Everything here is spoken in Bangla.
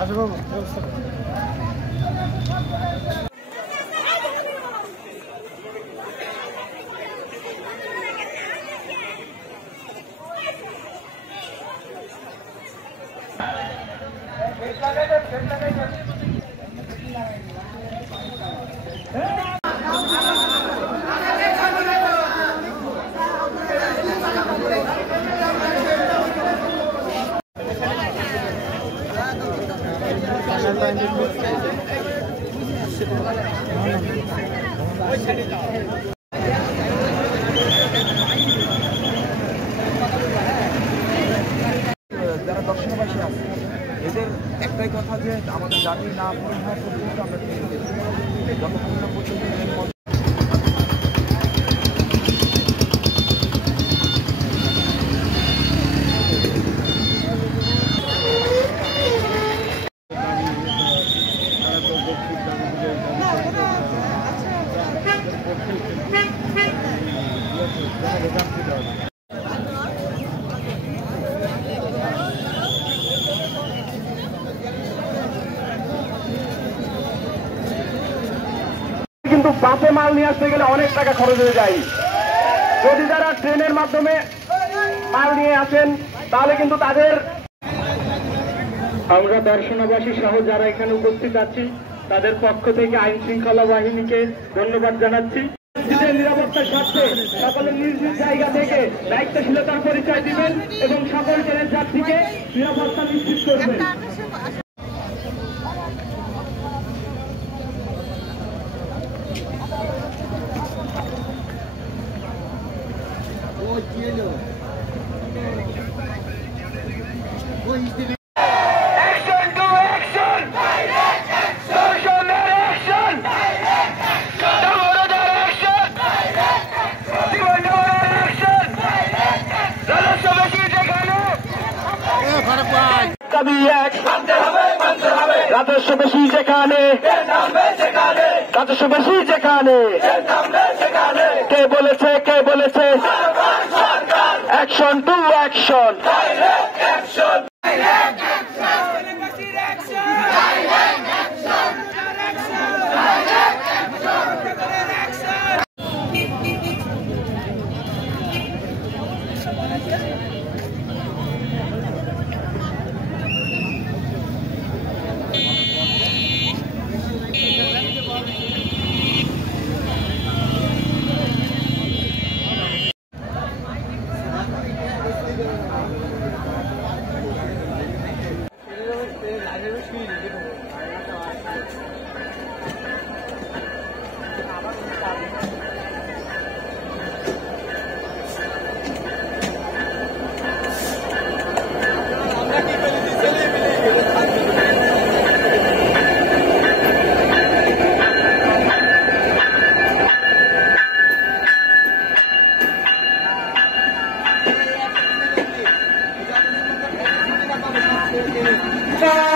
আসো বাবু, ব্যবস্থা করো। যারা দর্শনবাসী আছে এদের একটাই কথা যে আমাদের জাতি না পূরণ হওয়া পর্যন্ত আমরা যতক্ষণ না পর্যন্ত কিন্তু বাসে মাল নিয়ে আসতে গেলে অনেক টাকা খরচ হয়ে যায়। যদি যারা ট্রেনের মাধ্যমে মাল নিয়ে আসেন তাহলে কিন্তু তাদের আমরা দর্শনাবাসী সহ যারা এখানে উপস্থিত আছি তাদের পক্ষ থেকে আইন শৃঙ্খলা বাহিনীকে ধন্যবাদ জানাচ্ছি। নিরাপত্তার স্বার্থে সকলে নিজ নিজ জায়গা থেকে দায়িত্বশীলতার পরিচয় দিবেন এবং সকল ট্রেনের যাত্রীকে নিরাপত্তা নিশ্চিত করবেন। রাজস্ব বেশি যেখানে রাজস্ব বেশি যেখানে কে বলেছে অ্যাকশন টু অ্যাকশন Bye.